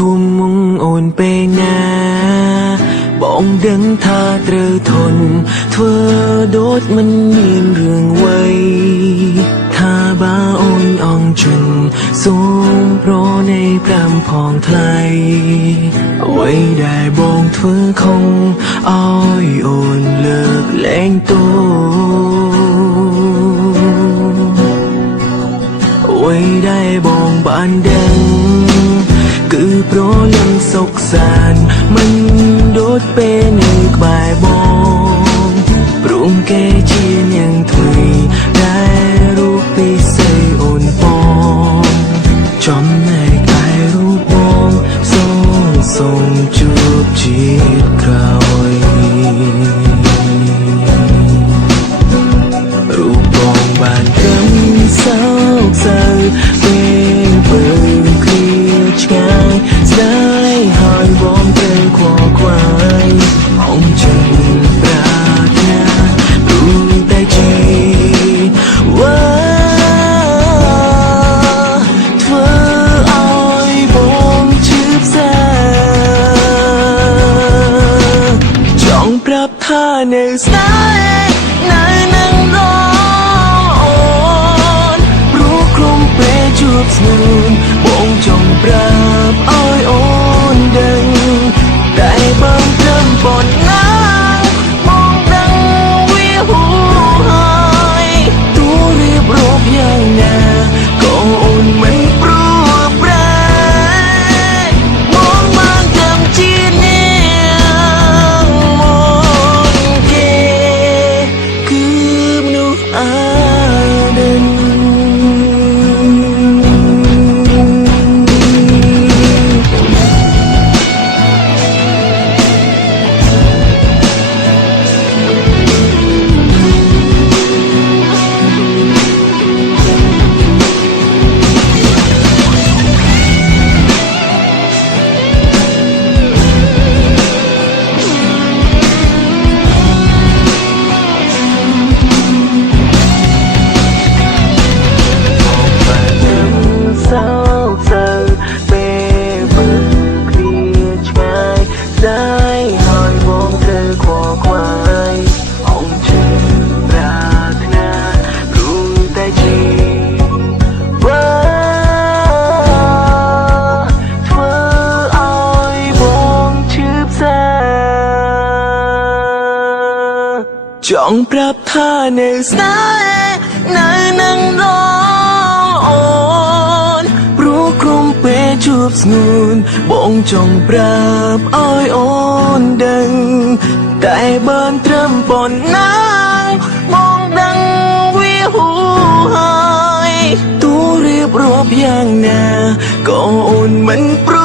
ជួមមុងអូនពេលណាបងដឹងថាត្រូវធន់ធ្វើដូចមិនមានរឿងអ្វីថាបើអូនអងជន់សូមប្រណី5ផងថ្លៃអ្វីដែលបងធ្វើខុសឲ្យអូនលើកលែងទោសអ្វីដែលបងបានដឹងគឺប្រលឹងសុខសាន្តមិនដូចពេលនៅក្បែរបងព្រមគេជានាងថ្មីដែលរូបពីសេអូនបងចំណែកឯរូបបងសូមជួបជាតិក្រោយរូបបងបានត្រឹមសោកសៅពេលពើគ្រាឆ្ងាយស្ដាយហើយបងត្រូវខ្វល់ខ្វាយអងចិត្តប្រាថ្នាព្រោះតែជីវ៉ាធ្វើឲ្យបងឈឺផ្សាចង់ប្រាប់ថានៅស្នេហ៍នៅនឹងរអូនព្រោះក្រុមពេលជួបស្នួនបងចង់ប្រាប់ឲ្យអូនដឹងតែបងត្រឹមប៉ុណ្ណាបងដឹងវាហួហើយទូរៀបរាប់យ៉ាងណាក៏អូនមិនព្រោះប្រែបងបានត្រឹមជានាងមកគេគឺមនុស្សអានិនចង់ប្រាប់ថានៅស្នេហ៍នៅនឹងរអូនព្រោះក្រុមពេលជួបស្ងួនបងចង់ប្រាប់ឲ្យអូនដឹងតែបានត្រឹមប៉ុណ្ណាបងដឹងវាហួហើយទូរៀបរាប់យ៉ាងណាក៏អូនមិនព្រ